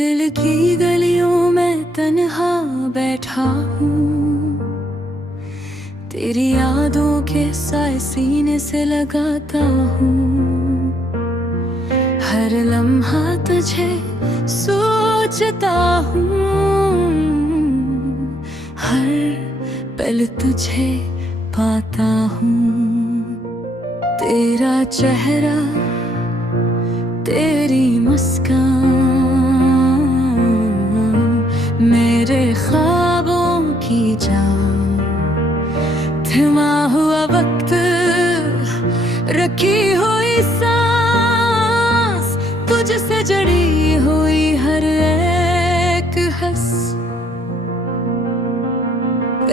दिल की गलियों में तन्हा बैठा हूँ, तेरी यादों के साए सीने से लगाता हूँ। हर लम्हा तुझे सोचता हूँ, हर पल तुझे पाता हूँ। तेरा चेहरा, तेरी मुस्कान मेरे ख्वाबों की जान। थमा हुआ वक्त, रखी हुई सांस, तुझसे जड़ी हुई हर एक हंस।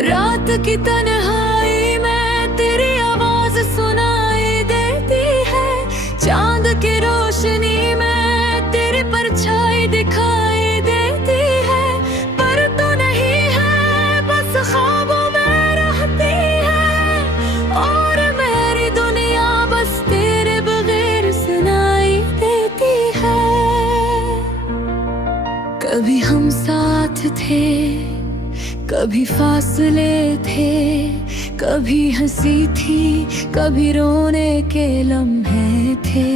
रात की तन्हाई में तेरी आवाज सुनाई देती है, चांद की रोशनी में तेरी परछाई दिखाई देती है। पर तू नहीं है, बस ख्वाबों में रहती है, और मेरी दुनिया बस तेरे बगैर सुनाई देती है। कभी हम साथ थे, कभी फासले थे, कभी हंसी थी, कभी रोने के लम्हे थे।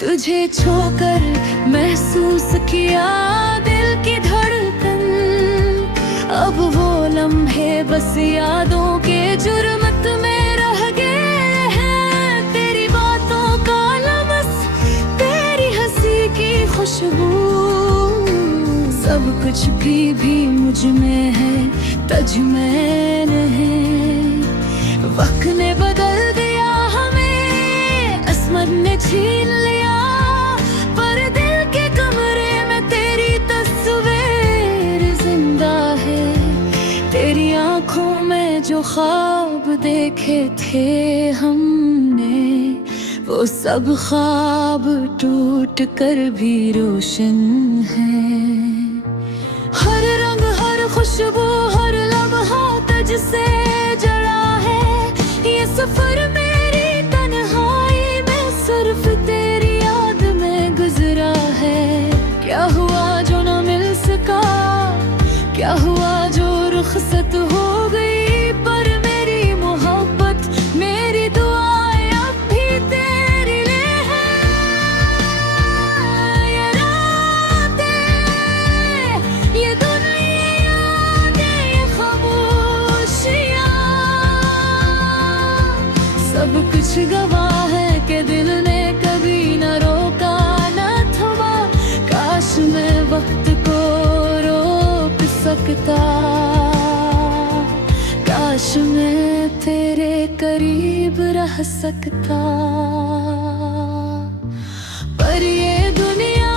तुझे छोकर महसूस किया दिल की धड़कन, अब वो लम्हे बस यादों के जुर्मत में रह गए हैं। तेरी बातों का लमस, तेरी हंसी की खुशबू, सब कुछ भी मुझ में है, तुझ में नहीं। वक्त ने बदल दिया हमें, असमत ने छीन लिया, पर दिल के कमरे में तेरी तस्वीर जिंदा है। तेरी आंखों में जो ख्वाब देखे थे हमने, वो सब ख्वाब टूट कर भी रोशन है। हर रंग, हर खुशबू, हर लम्हा तुझसे जड़ा है। ये सफर मेरी तन्हाई में सिर्फ तेरी याद में गुजरा है। क्या हुआ जो न मिल सका, क्या हुआ जो रुखसत हो गई, पर मेरी मोहब्बत, मेरी दुआएं अब भी तेरे लिए है। ये रातें, ये दुनिया, ये खामोशियाँ, सब कुछ गवाह है कि दिल ने कभी न रोका न थमा। काश मैं वक्त को रोक सकता, काश मैं तेरे करीब रह सकता। पर ये दुनिया,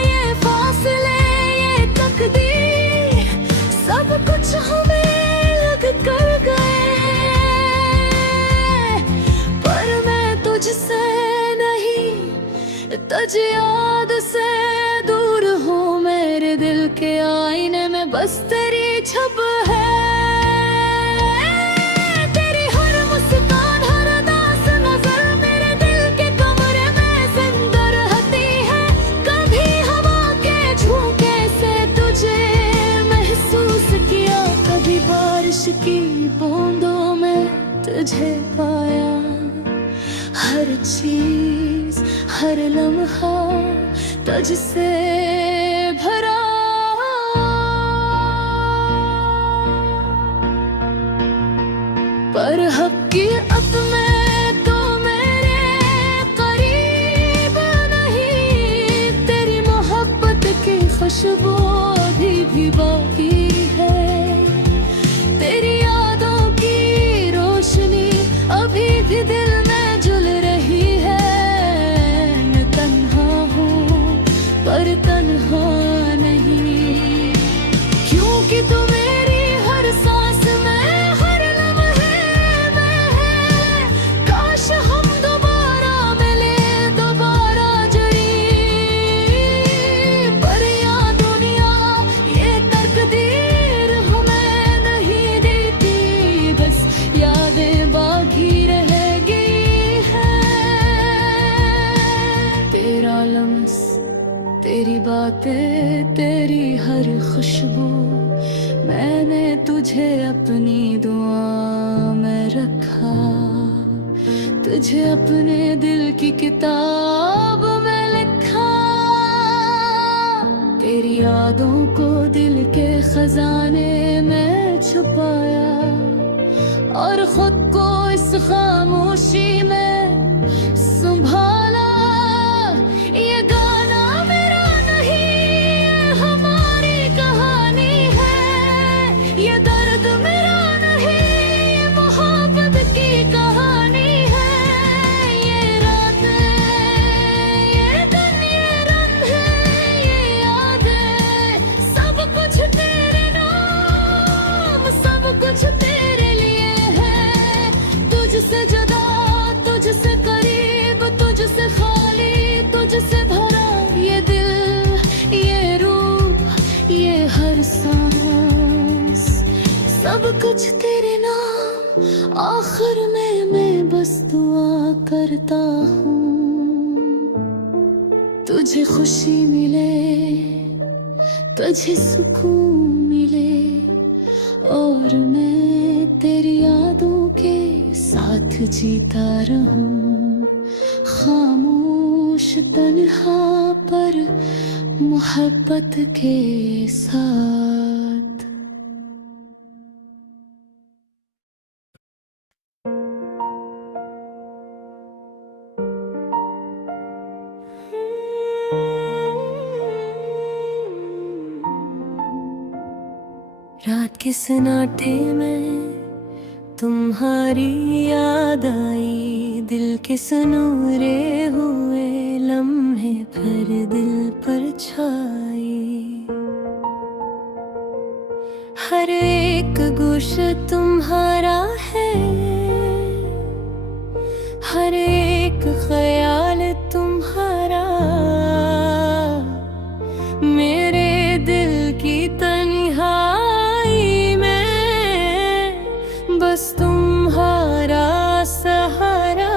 ये फासले, ये तकदीर, सब कुछ हमें लग कर गए। पर मैं तुझसे नहीं, तुझ याद से दूर हूँ। मेरे दिल के आईने में बस तेरी छब है। तेरी हर मुस्कान, हर दास नजर मेरे दिल के कमरे में जिंदा रहती है। कभी हवा के झोंके से तुझे महसूस किया, कभी बारिश की बूंदों में तुझे पाया। हर चीज, हर लम्हा तुझसे भरा। पर हकीकत में तो मेरे करीब नहीं, तेरी मोहब्बत की खुशबू अभी भी बाकी है। तेरी यादों की रोशनी अभी भी दिल में जल रही है। मैं तन्हा हूँ पर तन्हा नहीं, क्योंकि तू मेरी हर सांस में, हर लम्हे में है। काश हम दोबारा मिले, दोबारा जड़ी, पर या दुनिया, ये तकदीर खुशबू मैंने तुझे अपनी दुआ में रखा, तुझे अपने दिल की किताब में लिखा। तेरी यादों को दिल के खजाने में छुपाया और खुद को इस खामोशी में संभाला। ये गाना मेरा नहीं, ये हमारी कहानी है। ये दर्द मेरा नहीं, ये मोहब्बत की कहानी है। ये रातें, ये दिन, ये रंग है, ये यादें, सब कुछ तेरे नाम, सब कुछ तेरे लिए है। तुझसे जुदा, तुझसे करीब, तुझसे खाली, तुझसे भरा। ये दिल, ये रूह, ये हर सांस, सब कुछ तेरे नाम। आखिर में मैं बस दुआ करता हूँ, तुझे खुशी मिले, तुझे सुकून मिले, और मैं तेरी यादों के साथ जीता रहूं। खामोश तन्हा पर मोहब्बत के साथ। रात के सन्नाटे में तुम्हारी याद आई, दिल के सुनूरे हुए लम्हे फिर दिल पर छाई। हर एक गोशा तुम्हारा है, हर एक ख्याल तुम्हारा। मेरे दिल की तन्हाई में बस तुम्हारा सहारा।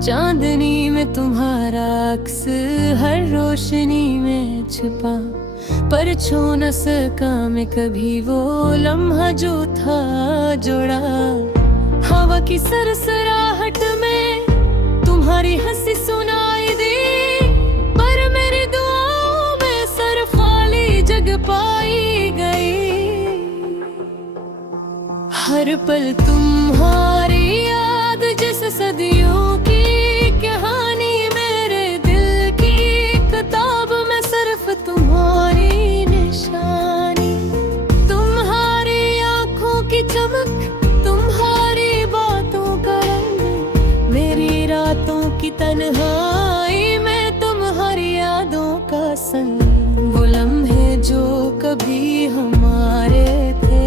चांदनी में तुम्हारा अक्स हर रोशनी में छुपा, पर छू न सका मैं कभी वो लम्हा जो था जुड़ा। हवा की सरसराहट में तुम्हारी हंसी सुनाई दी, पर मेरी दुआओं में सर खाली जग पाई गई। हर पल तुम्हारी याद जैसे सदियों की कहानी, मेरे दिल की किताब में सिर्फ तुम्हारी निशानी। तुम्हारी आंखों की चमक, तुम्हारी बातों का रंग, मेरी रातों की तन्हाई में तुम्हारी यादों का संग। वो लम्हे जो कभी हमारे थे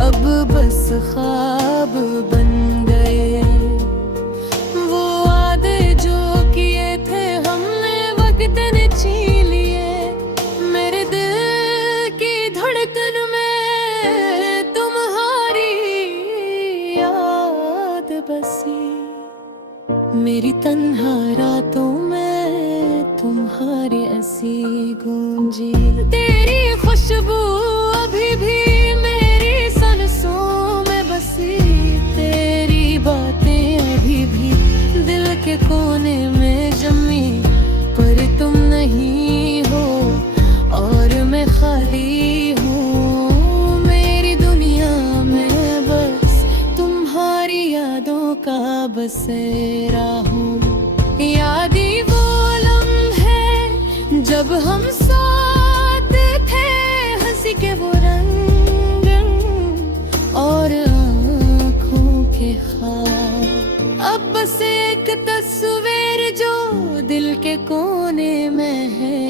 अब बस ख्वाब बन गए। वो वादे जो किए थे हमने वक्त ने छीन लिए। मेरे दिल की धड़कन में तुम्हारी याद बसी, मेरी तन्हा रातों में तुम्हारी हंसी गूंजी। तेरी खुशबू अभी भी मेरी सांसों में बसी, तेरी बातें अभी भी दिल के कोने में जमी। पर तुम नहीं हो और मैं खाली हूँ, मेरी दुनिया में बस तुम्हारी यादों का बसेरा हूँ। यादें वो लम्हे जब हम साथ थे, हंसी के वो रंग और आँखों के ख्वाब। अब बस एक तस्वीर जो दिल के कोने में है,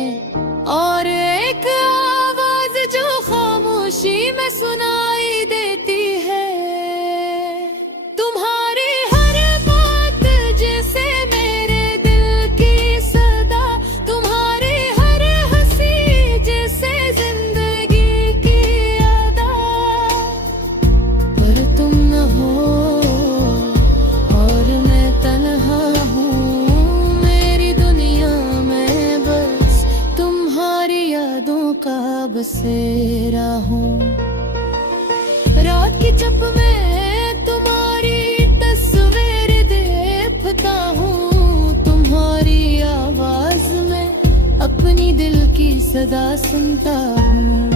और एक आवाज जो खामोशी में सुनाई देती है। तुम्हारी हर बात जैसे मेरे दिल की सदा, तुम्हारी हर हंसी बसेरा हूँ। रात की चप में तुम्हारी तस्वीर देखता हूँ, तुम्हारी आवाज में अपनी दिल की सदा सुनता हूँ।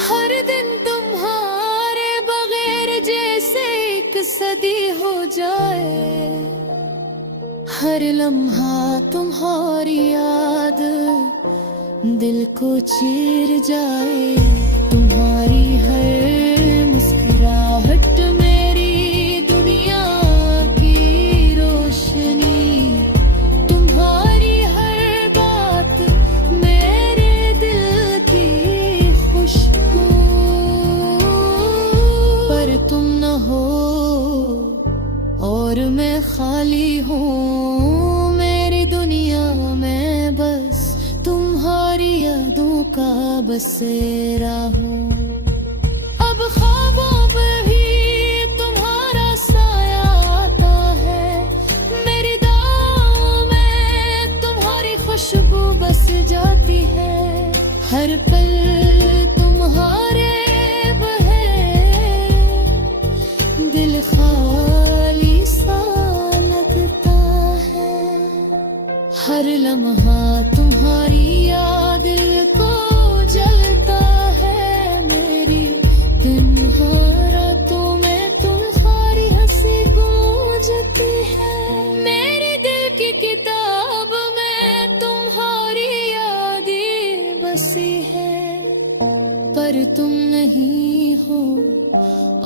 हर दिन तुम्हारे बगैर जैसे एक सदी हो जाए, हर लम्हा तुम्हारी याद दिल को चीर जाए। तुम्हारी हर मुस्कुराहट मेरी दुनिया की रोशनी, तुम्हारी हर बात मेरे दिल की खुशबू। पर तुम न हो और मैं खाली हूँ, मेरी दुनिया में बस तुम्हारी यादों का बसेरा हूँ। अब ख्वाबों में भी तुम्हारा साया आता है, मेरी दुआओं में तुम्हारी खुशबू बस जाती है। हर पल तुम्हारे बहे दिल खाली सा लगता है। हर लम्हा तुम्हारी याद दिल को जलता है मेरी। तुम्हारा तो मैं तुम्हारी हंसी गूंजती है। मेरी दिल की किताब में तुम्हारी यादें बसी है। पर तुम नहीं हो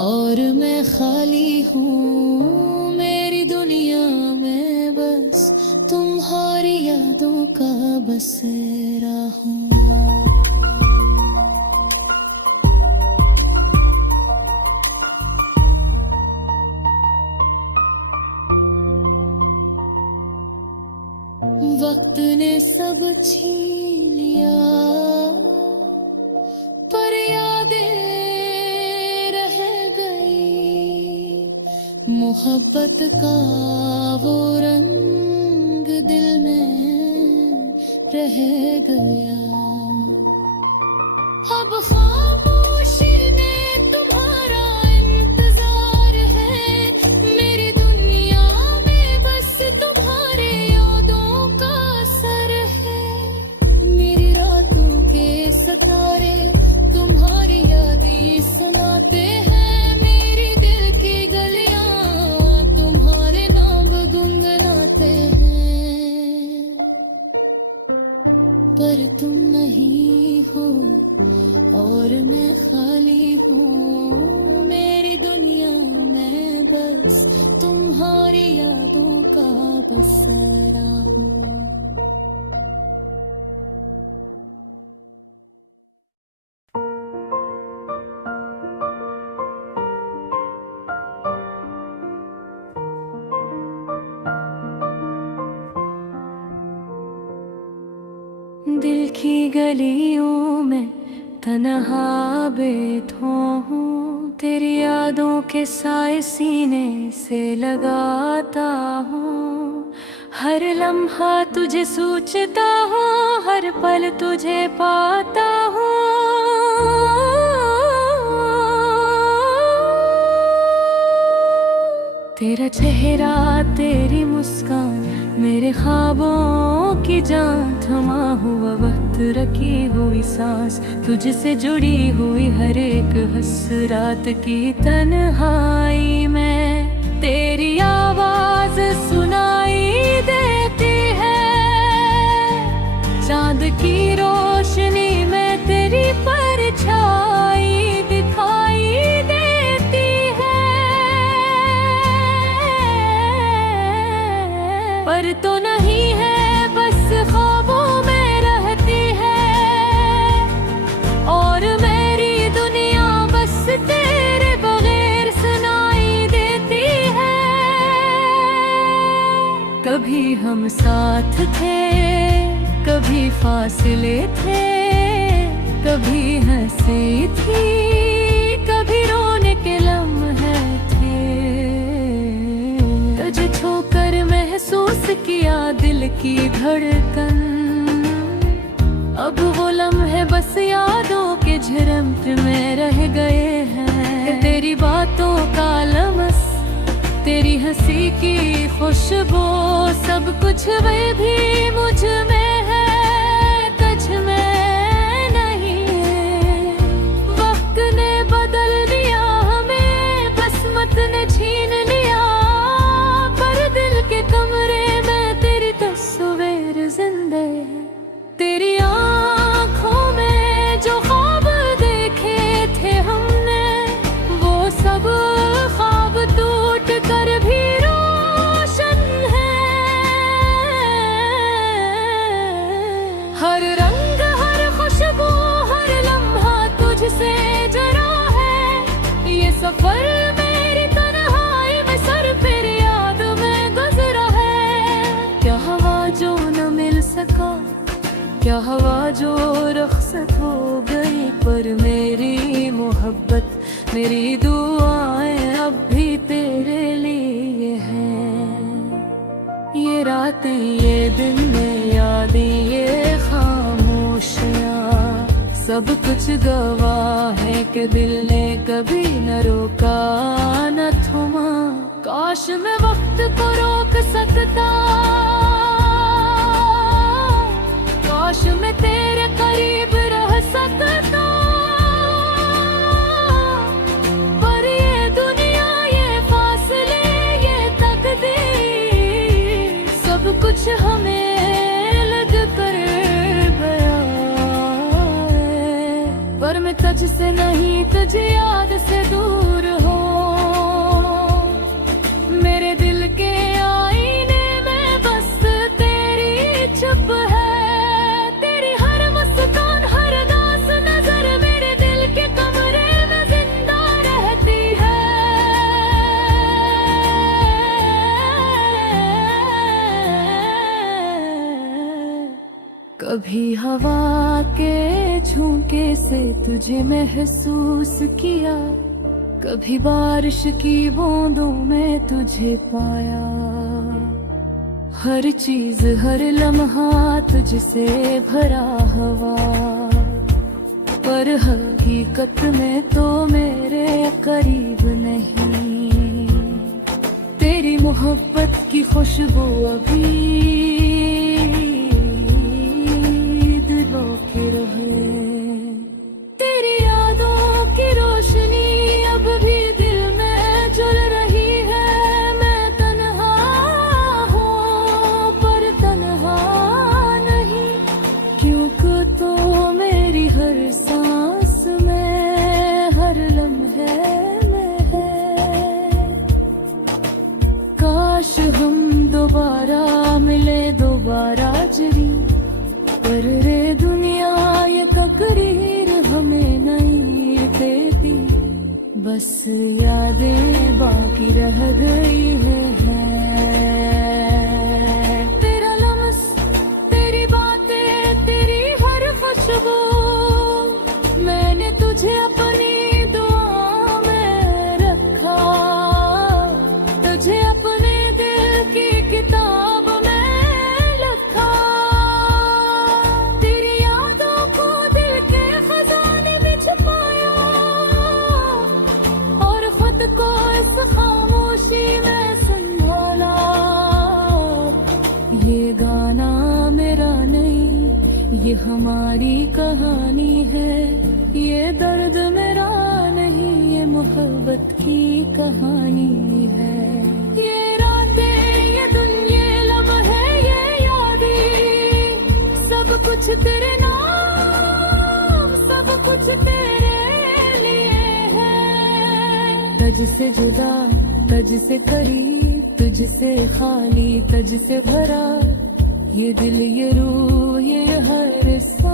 और मैं खाली हूँ, मेरी दुनिया में बस तुम्हारी यादों का बसेरा हूँ। वक्त ने सब छीन लिया, पर यादें रह गई। मोहब्बत का वो रंग दिल में रह गया। अब खामोशी ने तुम्हारा इंतजार है, मेरी दुनिया में बस तुम्हारे यादों का असर है। मेरी रातों के सितारे तुम्हारी यादें सुनाते हैं, मेरी दिल की गलियां तुम्हारे नाम गुनगुनाते हैं। पर तुम नहीं हो और मैं खाली हूँ, मेरी दुनिया में बस तुम्हारी यादों का बसेरा हूँ। दिल की गलियों में तन्हा बैठा हूँ, तेरी यादों के साए सीने से लगाता हूँ। हर लम्हा तुझे सोचता हूँ, हर पल तुझे पाता हूँ। तेरा चेहरा तेरी मुस्कान मेरे ख्वाबों की जान, थमा हुआ वक्त रखी हुई सांस, तुझसे जुड़ी हुई हर एक हसरात की तन्हाई में तेरी आवाज सुनाई देती है। चांद की रोशनी में तेरी परछाई दिखाई देती है। पर तो नहीं है बस ख्वाबों में रहती है, और मेरी दुनिया बस तेरे बगैर सुनाई देती है। कभी हम साथ थे, कभी फासले थे, कभी हंसी थी, कभी रोने के लम्हे थे। तुझे छूकर महसूस किया दिल की धड़कन, अब वो लम्हे बस यादों के झरमट में रह गए हैं। तेरी बातों का लमस, तेरी हंसी की खुशबू, सब कुछ वे भी मुझ में है, तुझ में नहीं। वक्त ने बदल दिया हमें, किस्मत ने छीन लिया, पर दिल के कमरे में तेरी तस्वीर जिंदा है। तेरी आँखों में जो ख्वाब देखे थे हमने, वो सब ख्वाब टूट कर भी रोशन है। हर रंग, हर खुशबू, हर लम्हा तुझसे जरा है। ये सफर मेरी तन्हाई में सर फिर याद में गुजरा है। क्या हवा जो न मिल सका, क्या हवा जो रुखसत हो गई, पर मेरी मोहब्बत, मेरी दुआएं अब भी तेरे लिए हैं। ये रातें, ये दिन, ये यादें, ये खामोशियाँ, सब कुछ गवाह है कि दिल ने कभी न रोका न थमा। काश मैं वक्त को रोक सकता, काश मैं तेरे करीब रह सकता, पर ये दुनिया, ये फासले, ये तकदीर, सब कुछ हमें लग कर गया है। पर मैं तुझसे नहीं, तुझे याद से दूर हो। मेरे दिल के आईने में बस तेरी चुप है। कभी हवा के झोंके से तुझे महसूस किया, कभी बारिश की बूंदों में तुझे पाया। हर चीज, हर लम्हा तुझसे भरा हवा, पर हकीकत में तो मेरे करीब नहीं। तेरी मोहब्बत की खुशबू अभी तेरी यादों की रोशनी अब भी दिल में जल रही है। मैं तन्हा हूँ पर तन्हा नहीं, क्योंकि तो मेरी हर सांस में, हर लम्हे में है। काश हम दोबारा मिले, दोबारा जरी, पर रे दुनिया ये तकरीर हमें नहीं देती। बस यादें बाकी रह गई है। तेरा लम्स, तेरी बातें, तेरी हर खुशबू, मैंने तुझे अपनी दुआ में रखा, तुझे अपने दिल की किताब को इस खामोशी में संभाला। ये गाना मेरा नहीं, ये हमारी कहानी है। ये दर्द मेरा नहीं, ये मोहब्बत की कहानी है। ये रातें, ये दुनिया, लम्हे, ये यादें, सब कुछ तेरे नाम, सब कुछ तेरे तुझसे जुदा, तुझसे करीब, तुझसे खाली, तुझसे भरा, ये दिल, ये रूह, ये हर सांस,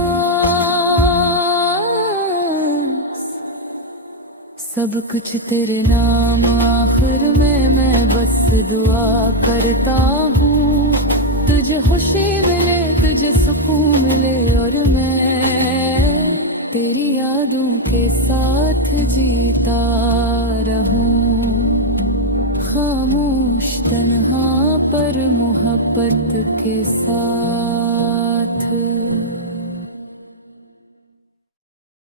सब कुछ तेरे नाम। आखिर में मैं बस दुआ करता हूँ, तुझे खुशी मिले, तुझे सुकून मिले, और मैं तेरी यादों के साथ जीता रहूं। खामोश तन्हा पर मोहब्बत के साथ।